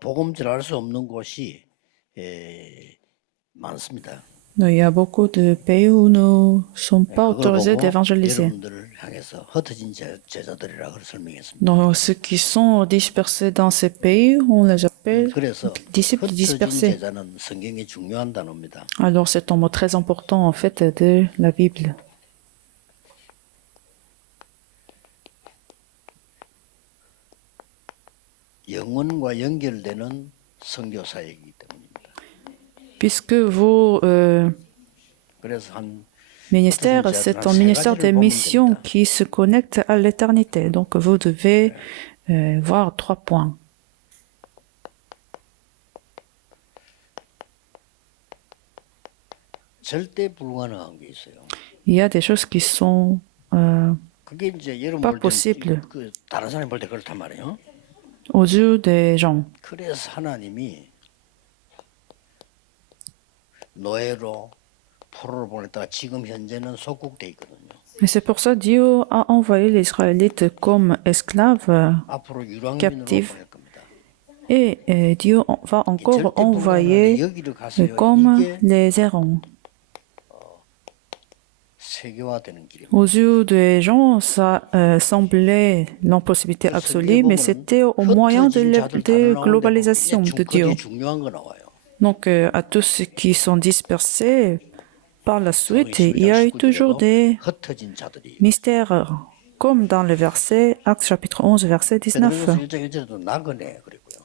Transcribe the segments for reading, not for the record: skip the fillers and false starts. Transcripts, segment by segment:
복음질 할 수 없는 곳이 많습니다. Il y a beaucoup de pays où nous ne sommes pas 그걸 autorisés 보고 d'évangéliser. 여러분들을 향해서 흩어진 제자들이라고 설명했습니다. Donc, ceux qui sont dispersés dans ces pays, on les appelle 그래서 disciples 흩어진 dispersés. 제자는 성경의 중요한 단어입니다. Alors, c'est un mot très important en fait de la Bible. 영혼과 연결되는 선교사이기 때문입니다. Puisque vos 그래서 한 ministères, c'est un ministère des missions qui se connecte à l'éternité. Donc, vous devez voir 3 points. 절대 불가능한 게 있어요. Il y a des choses qui sont 그게 이제 여러분 pas 볼 때 possible 그 다른 사람 볼 때 그렇단 말이에요. aux yeux des gens. 그래서 하나님이 노예로 포로를 보냈다가 지금 현재는 속국돼 있거든요. Et c'est pour ça que Dieu a envoyé les Israélites comme esclaves 앞으로 유랑민으로 captifs. 보낼 겁니다. Et Dieu va encore 절대 envoyer 불가능한데 여기를 가서요. comme 이게 les errants. 세계화되는 길입니다. Aux yeux des gens, ça semblait l'impossibilité absolue, mais c'était au moyen de globalisation de Dieu. 중요한 거 나와요. Donc, à tous ceux qui sont dispersés, par la suite, il y a eu toujours des 흩어진 자들이. mystères, comme dans le verset, Actes chapitre 11, verset 19. 베드로서 1장 1절에도 나그네 그랬고요.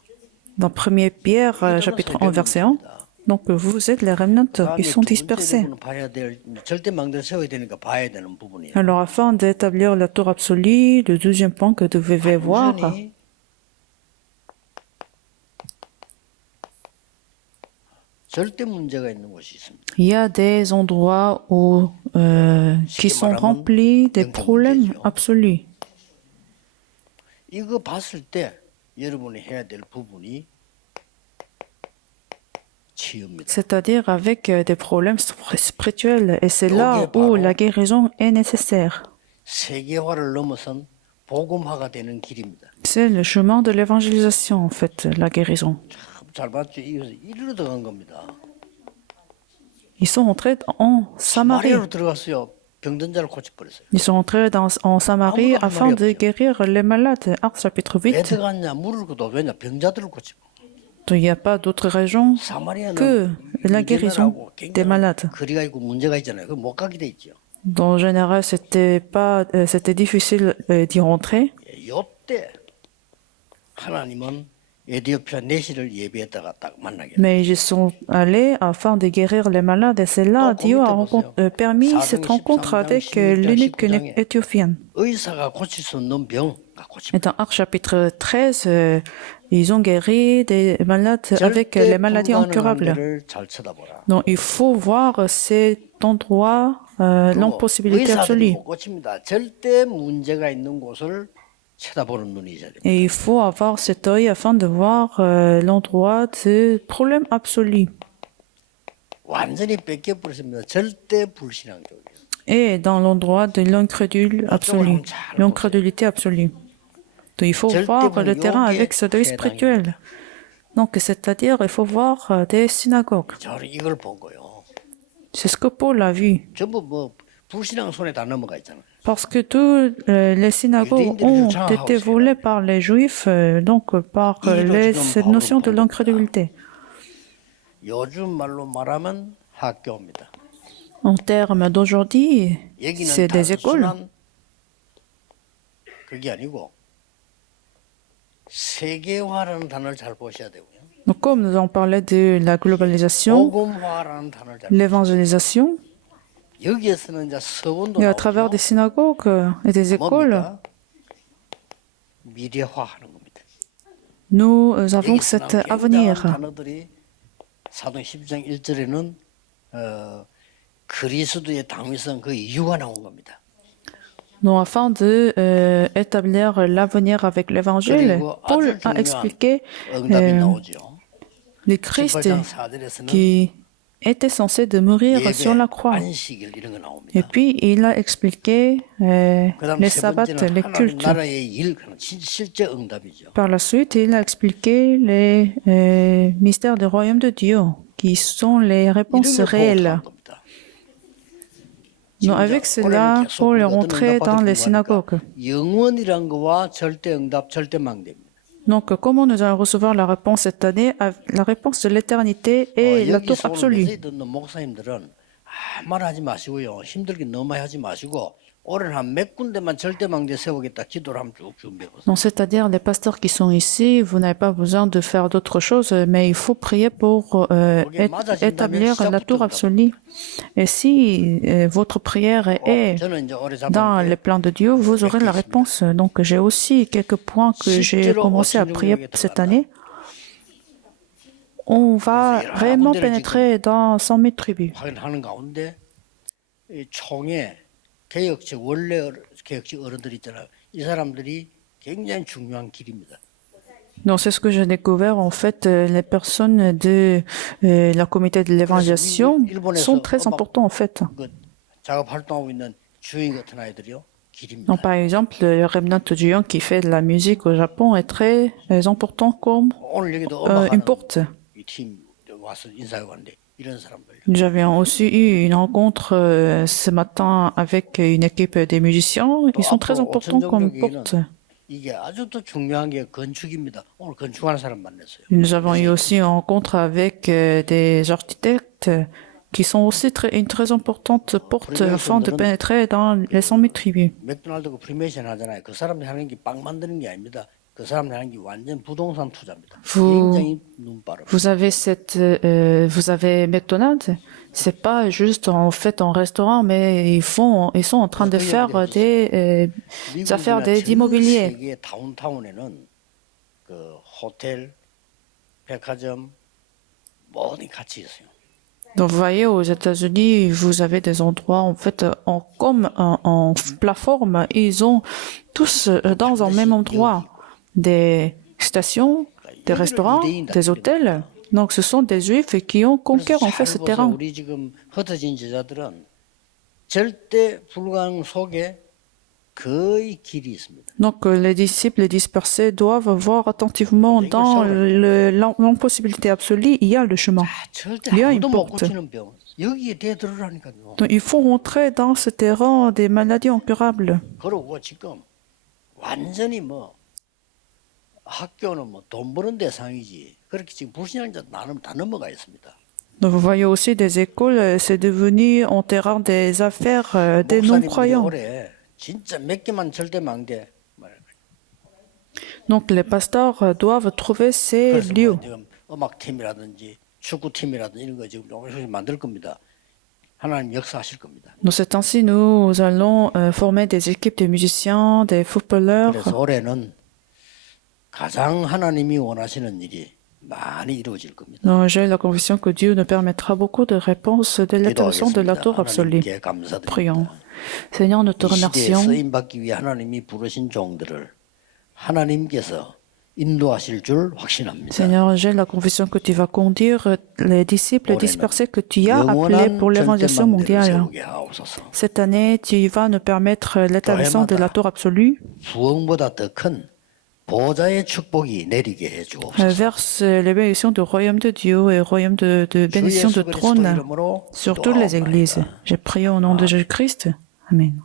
Dans 1 Pierre, chapitre 1, verset 1. Donc, vous êtes les remnants qui sont dispersés. 봐야 될 절대망대를 세워야 되니까 봐야 되는 부분이에요. Alors, afin d'établir la tour absolue, le deuxième point que vous devez voir, 완전히 절대 문제가 있는 곳이 있습니다. il y a des endroits où, qui sont remplis des problèmes absolus. 이거 봤을 때 여러분이 해야 될 부분이 치유입니다. C'est-à-dire avec des problèmes spirituels. Et c'est là où la guérison est nécessaire. 세계화를 넘어선 복음화가 되는 길입니다. C'est le chemin de l'évangélisation, en fait, la guérison. 잘 봤죠? 이리로 들어간 겁니다. Ils sont entrés en Samarie. 마리아로 들어갔어요. 병든 자를 고쳐버렸어요. Ils sont entrés en Samarie afin de guérir les malades. Actes chapitre 왜 8. 들어갔냐? 물을 걷어. 왜냐? 병자들을 고치고. Donc, il n'y a pas d'autre raison que la guérison des malades. 거리가 있고 문제가 있잖아요. 그 못 가게 돼 있죠. En général, c'était difficile d'y rentrer. 이때 하나님은 에디오피아 내시를 예비했다가 딱 만나게. Mais ils sont allés afin de guérir les malades. Et c'est là Dieu a permis cette rencontre avec l'unique éthiopienne. 의사가 고칠 수 없는 병. Et dans Actes chapitre 13, ils ont guéri des malades avec les maladies incurables. Donc il faut voir cet endroit, l'impossibilité absolue. 절대 문제가 있는 곳을 쳐다보는 눈이 있어야 됩니다. Et il faut avoir cet œil afin de voir l'endroit de problème absolu. 완전히 뺏겨버렸습니다. 절대 불신앙적이에요. Et dans l'endroit de l'incrédulité absolue. Donc il faut voir le terrain avec cet œil spirituel. Donc c'est-à-dire il faut voir des synagogues. 저는 이걸 본 거예요. C'est ce que Paul a vu. 전부 뭐 불신앙 손에 다 넘어가 있잖아요. Parce que toutes les synagogues ont été volées par les Juifs, donc par cette notion de l'incrédulité. 요즘 말로 말하면 학교입니다. En termes d'aujourd'hui, c'est des écoles. 그게 아니고 세계화라는 단어를 잘 보셔야 되고요. Donc, comme nous avons parlé de la globalisation, 복음화라는 단어를 잘 l'évangélisation, 여기에서는 이제 서원도 et à travers des synagogues et des écoles, 미래화하는 겁니다. nous avons cet avenir. 단어들이 사도행 12장 1절에는 그리스도의 당위성 그 이유가 나온 겁니다. Donc, afin de établir l'avenir avec l'évangile, Paul a expliqué le Christ qui était censé de mourir sur la croix. 안식일 이런 거 나옵니다. Et puis, il a expliqué 그다음 les 세 sabbats, 번째는 les 하나님 cultes. 나라의 일, 실제 응답이죠. Par la suite, il a expliqué les mystères du royaume de Dieu, qui sont les réponses 이런 걸 réelles. 보호하는 겁니다. Donc, avec cela, il faut les rentrer dans les synagogues. 영원이란 거와 절대 응답, 절대 망대입니다. Donc, comment nous allons recevoir la réponse cette année? La réponse de l'éternité et la tour 여기서 오늘 absolue. 메시지 듣는 목사님들은 아무 말 하지 마시고요. 힘들게 너무 많이 하지 마시고 올해는 한 몇 군데만 절대 망대 세우겠다 기도를 한번 쭉 준비해보세요. Donc, c'est-à-dire les pasteurs qui sont ici, vous n'avez pas besoin de faire d'autre chose, mais il faut prier pour établir la tour absolue. Et si votre prière est 저는 이제 올해 잡은 dans 게 les plans de Dieu, vous aurez la réponse. Donc, j'ai aussi quelques points que j'ai commencé à prier cette année. On va vraiment pénétrer dans 100 000 tribus. 확인하는 가운데 이 총회 개혁지 원래 개혁지 어른들 있잖아요. 이 사람들이 굉장히 중요한 길입니다. Donc, c'est ce que j'ai découvert. En fait, les personnes de la comité de l'évangélisation sont très importants, en fait. 그 작업 활동하고 있는 주인 같은 아이들이요. 길입니다. Donc, par exemple, le remnant de Dieu qui fait de la musique au Japon est très important comme 오늘 여기도 une porte. 이팀 와서 인사하고 갔는데 이런 사람들. J'avais aussi eu une rencontre ce matin avec une équipe des musiciens. Ils sont très importants comme porte. 이게 아주 또 중요한 게 건축입니다. 오늘 건축하는 사람 만났어요. Nous avons eu aussi une rencontre avec des architectes qui sont aussi une très importante porte afin de pénétrer dans les 100 000 tribus. 맥도날드 그 프리메이션 하잖아요. 그 사람들이 하는 게 빵 만드는 게 아닙니다. 그 사람들이 하는 게 완전 부동산 투자입니다. 굉장히 눈빠릅니다. Vous avez McDonald's. C'est pas juste en fait un restaurant, mais ils sont en train de faire des affaires d'immobilier. 세계 다운타운에는 그 호텔, 백화점 모든 같이 있어요. Donc, vous voyez, aux États-Unis, vous avez des endroits, en fait, en plateforme, ils ont tous dans un même endroit des stations, des restaurants, des hôtels. Donc, ce sont des Juifs qui ont conquis, en fait, ce terrain. 우리 지금 흩어진 제자들은 절대 불가능 속에 거의 길이 있습니다. Donc, les disciples, les dispersés doivent voir attentivement dans l'impossibilité absolue, il y a le chemin. 절대 Il y a une 아무도 못 porte. 고치는 병. 여기에 대들으라니까요. Donc, il faut rentrer dans ce terrain des maladies incurables. 그러고 지금 완전히 뭐 학교는 뭐 돈 버는 대상이지. 그렇게 지금 불신앙자 나름 다 넘어가 있습니다. Donc, vous voyez aussi des écoles, c'est devenu en terrain des affaires des 목사님들이 non-croyants. 올해 진짜 몇 개만 절대 망대. Donc, les pasteurs doivent trouver ces 그래서 lieux. 뭐 지금 음악팀이라든지 축구팀이라든지 이런 거 지금 조금씩 만들 겁니다. 하나님 역사하실 겁니다. Donc, c'est ainsi nous allons former des équipes de musiciens, des footballeurs. 그래서 올해는 가장 하나님이 원하시는 일이 많이 이루어질 겁니다. Donc, j'ai la conviction que Dieu nous permettra beaucoup de réponses de l'établissement de la tour absolue. 하나님께 감사드립니다. Prions. Seigneur, nous te 이 시대에 remercions. 쓰임 받기 위해 하나님이 부르신 종들을 하나님께서 인도하실 줄 확신합니다. Seigneur, j'ai la conviction que tu vas conduire les disciples dispersés que tu as appelés pour l'évangélisation mondiale. 세우게 하옵소서. Cette année, tu vas nous permettre l'établissement de la tour absolue. 부흥보다 더 큰 보좌의 축복이 내리게 해 주옵소서. Verse les bénédictions du royaume de Dieu et royaume de bénédiction de trône sur toutes les églises. J'ai prié au nom de Jésus-Christ. Amen.